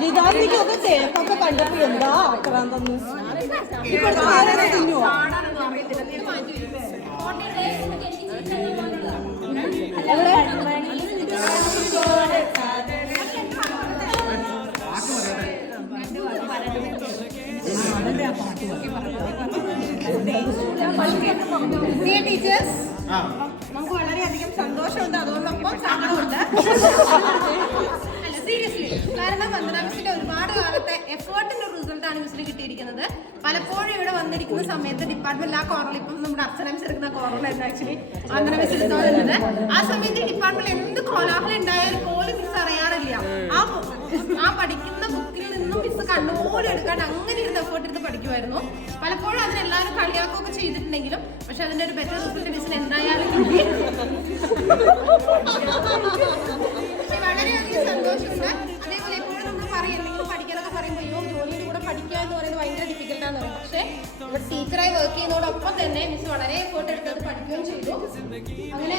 ജിതാദിക്കൊക്കെ ചേർത്തൊക്കെ കണ്ടപ്പോ എന്താ ആക്രാന്തെന്ന് ഇപ്പോഴത്തെ ആരാധന തിന്നുവോ? ടീച്ചേഴ്സ് നമുക്ക് വളരെയധികം സന്തോഷമുണ്ട്, അതുകൊണ്ടൊപ്പം സങ്കടമുണ്ട്. അല്ല സീരിയസ്ലി, കാരണം വന്ദന മിസ്സിന്റെ ഒരുപാട് കാലത്തെ എഫേർട്ടിന്റെ റിസൾട്ടാണ് മിസ്സിന് കിട്ടിയിരിക്കുന്നത്. പലപ്പോഴും ഇവിടെ വന്നിരിക്കുന്ന സമയത്ത് ഡിപ്പാർട്ട്മെന്റ് ആ കോർണറിൽ ഇപ്പം നമ്മുടെ അർച്ചന മിസ് എടുക്കുന്ന കോർണറായിരുന്നു ആക്ച്വലി വന്ദന മിസ് എടുത്തോളുന്നത്. ആ സമയത്ത് ഡിപ്പാർട്ട്മെന്റ് എന്ത് കോലാഹലം ഉണ്ടായാലും പോലും മിസ് അറിയാറില്ല. ആ പഠിക്കുന്ന ബുക്കിൽ നിന്നും മിസ് കണ്ണോടെ എടുക്കാണ്ട് അങ്ങനെ ഇരുന്ന് എഫേർട്ട് എടുത്ത് പഠിക്കുമായിരുന്നു. പലപ്പോഴും അതിനെല്ലാവരും കളിയാക്കുകയൊക്കെ ചെയ്തിട്ടുണ്ടെങ്കിലും പക്ഷെ അതിന്റെ ഒരു ബെറ്റർ റിസൾട്ട് മിസ്സിന് എന്തായാലും കിട്ടി. വളരെയധികം സന്തോഷമുണ്ട്. അതേപോലെ എപ്പോഴും നമ്മൾ പറയും എന്തെങ്കിലും പഠിക്കാനൊക്കെ പറയുമ്പോൾ അയ്യോ ജോലിയുടെ കൂടെ പഠിക്കുക എന്ന് പറയുന്നത് ഭയങ്കര ഡിഫിക്കൽട്ടാന്ന് പറയും. പക്ഷേ ഇവിടെ ടീച്ചറായി വർക്ക് ചെയ്യുന്നതോടൊപ്പം തന്നെ മിസ് വളരെ എഫേർട്ട് എടുത്തത് പഠിക്കുകയും ചെയ്തു. അങ്ങനെ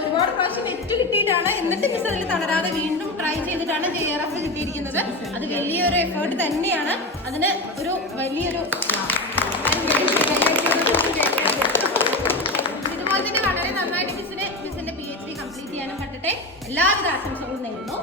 ഒരുപാട് പ്രാവശ്യം നെറ്റ് കിട്ടിയിട്ടാണ്, എന്നിട്ട് മിസ് അതിൽ തളരാതെ വീണ്ടും ട്രൈ ചെയ്തിട്ടാണ് JRF കിട്ടിയിരിക്കുന്നത്. അത് വലിയൊരു എഫേർട്ട് തന്നെയാണ്. അതിന് ഒരു വലിയൊരു ഇതുപോലെ തന്നെ വളരെ നന്നായിട്ട് മിസ്സിന്റെ PhD കംപ്ലീറ്റ് ചെയ്യാനും പറ്റട്ടെ. എല്ലാവിധ ആശംസകളും നേരുന്നു.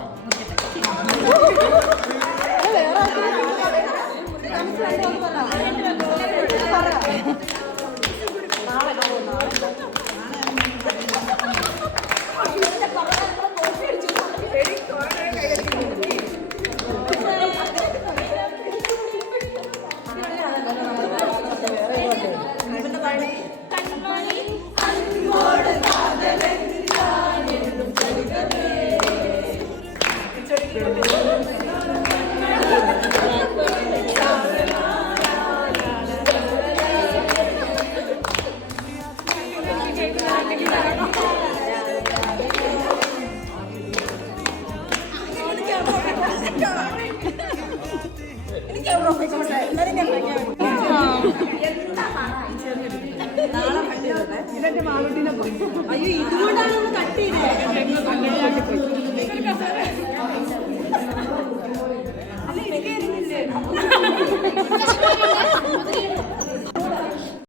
അയ്യോ ഇതുകൊണ്ടാണ് കട്ട് ചെയ്തത്.